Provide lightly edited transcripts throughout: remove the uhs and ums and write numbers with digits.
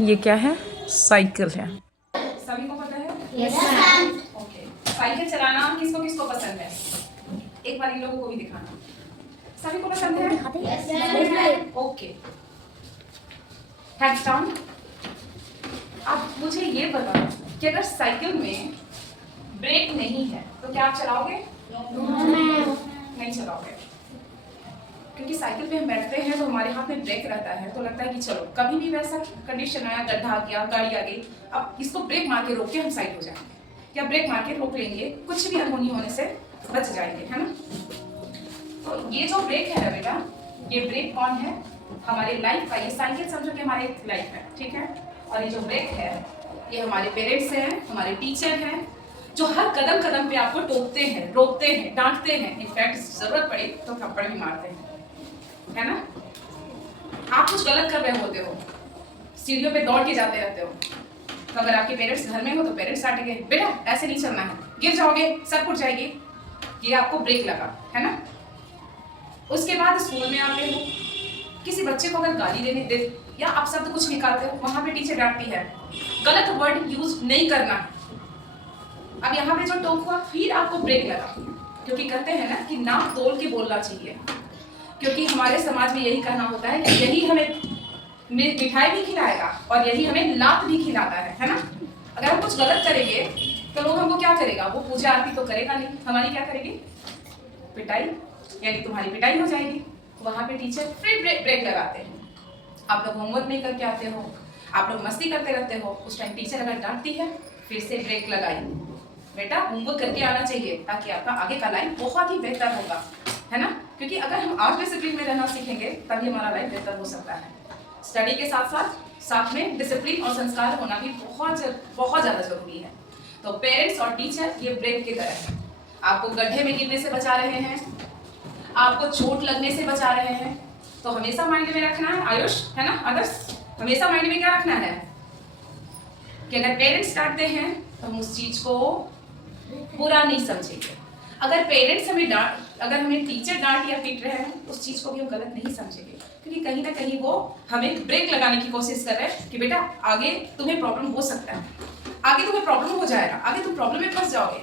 ये क्या है? साइकिल है। सभी को पता है? Yes ma'am. ओके, साइकिल चलाना किसको किसको पसंद है? एक बार इन लोगों को भी दिखाना। सभी को पसंद है? Yes ma'am. Okay, hands down. अब मुझे ये बताओ कि अगर साइकिल में ब्रेक नहीं है तो क्या आप चलाओगे? नहीं चलाओगे, क्योंकि साइकिल पे हम बैठते हैं तो हमारे हाथ में ब्रेक रहता है, तो लगता है कि चलो कभी भी वैसा कंडीशन आया, गड्ढा आ गया, गाड़ी आ गई, अब इसको ब्रेक मार के रोक के हम साइड हो जाएंगे या ब्रेक मार के रोक लेंगे, कुछ भी अनहोनी होने से बच जाएंगे, है ना? तो ये जो ब्रेक है ना बेटा, ये ब्रेक कौन है? हमारे लाइफ का। ये साइकिल समझो कि हमारे लाइफ है, ठीक है? और ये जो ब्रेक है ये हमारे पेरेंट्स हैं, हमारे टीचर हैं, जो हर कदम कदम पे आपको टोकते हैं, रोकते हैं, डांटते हैं, इनफैक्ट जरूरत पड़े तो थप्पड़ भी मारते हैं, है ना? आप कुछ गलत कर रहे होते हो, सीढ़ियों पे दौड़ के जाते रहते हो, तो अगर आपके पेरेंट्स घर में हो तो पेरेंट्स डांटेंगे, बेटा ऐसे नहीं चलना है, गिर जाओगे, सब कुछ जाएगी। ये आपको ब्रेक लगा, है ना? उसके बाद स्कूल में आते हो, किसी बच्चे को अगर गाली देने दे या आप शब्द कुछ निकालते हो, वहां पे टीचर डांटती है, गलत वर्ड यूज नहीं करना। अब यहाँ पे जो टोक हुआ, फिर आपको ब्रेक लगा, क्योंकि कहते हैं ना कि नाक तोल के बोलना चाहिए, क्योंकि हमारे समाज में यही कहना होता है कि यही हमें मिठाई भी खिलाएगा और यही हमें लात भी खिलाता है ना? अगर हम कुछ गलत करेंगे तो लोग हमको क्या करेगा? वो पूजा आरती तो करेगा नहीं, हमारी क्या करेगी? पिटाई, यानी तुम्हारी पिटाई हो जाएगी। वहां पे टीचर फिर ब्रेक लगाते हैं। आप लोग होमवर्क नहीं करके आते हो, आप लोग मस्ती करते रहते हो, उस टाइम टीचर अगर डांटती है फिर से ब्रेक लगाई, बेटा होमवर्क करके आना चाहिए ताकि आपका आगे का लाइफ बहुत ही बेहतर होगा, है ना? क्योंकि अगर हम आज डिसिप्लिन में रहना सीखेंगे तभी हमारा लाइफ बेहतर हो सकता है। स्टडी के साथ में डिसिप्लिन और संस्कार होना भी बहुत ज़्यादा जरूरी है। तो पेरेंट्स और टीचर ये ब्रेक की तरह है, आपको गड्ढे में गिरने से बचा रहे हैं, आपको चोट लगने से बचा रहे हैं। तो हमेशा माइंड में रखना है आयुष, है ना? आदर्श, हमेशा माइंड में क्या रखना है कि अगर पेरेंट्स डांटते हैं तो हम उस चीज को बुरा नहीं समझेंगे। अगर पेरेंट्स अगर हमें टीचर डांट या पीट रहे हैं उस चीज को भी हम गलत नहीं समझेंगे, क्योंकि कहीं ना कहीं वो हमें ब्रेक लगाने की कोशिश कर रहे हैं कि बेटा आगे तुम्हें प्रॉब्लम हो सकता है, आगे तुम्हें प्रॉब्लम हो जाएगा, आगे तुम प्रॉब्लम में फंस जाओगे,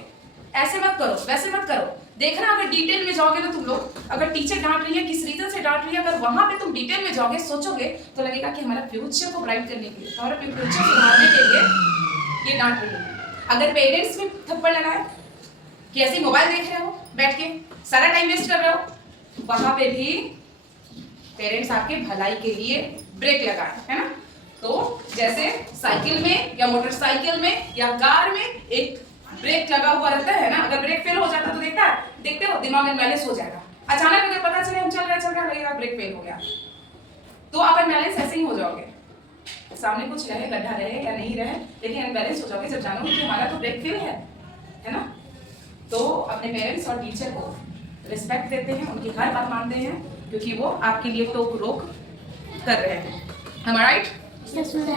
ऐसे मत करो, वैसे मत करो। देखना, अगर डिटेल में जाओगे ना तुम लोग, अगर टीचर डांट रही है, किस रीजन से डांट रही है, अगर वहां पे तुम डिटेल में जाओगे, सोचोगे, तो लगेगा कि हमारा फ्यूचर को ब्राइट करने के लिए, हमारा फ्यूचर सुधारने के लिए ये डांट रही है। अगर पेरेंट्स भी थप्पड़ लगाए कि ऐसे मोबाइल देख रहे हो बैठ के, सारा टाइम वेस्ट कर रहे हो, वहां पे भी पेरेंट्स आपके भलाई के लिए ब्रेक लगाए, है ना? तो जैसे साइकिल में या मोटरसाइकिल में या कार में एक ब्रेक लगा हुआ रहता है ना, अगर ब्रेक फेल हो जाता तो देखते हो दिमाग अनबैलेंस हो जाएगा। अचानक अगर पता चले हम चल रहे लगेगा ब्रेक फेल हो गया, तो आप अनबैलेंस ऐसे ही हो जाओगे, सामने कुछ रहे, गड्ढा रहे या नहीं रहे, लेकिन अनबैलेंस हो जाओगे जब जानोगे कि हमारा तो ब्रेक फेल है ना? तो अपने पेरेंट्स और टीचर को रिस्पेक्ट देते हैं, उनकी हर बात मानते हैं, क्योंकि वो आपके लिए टोक रोक कर रहे हैं। Am I right? Yes, ma'am.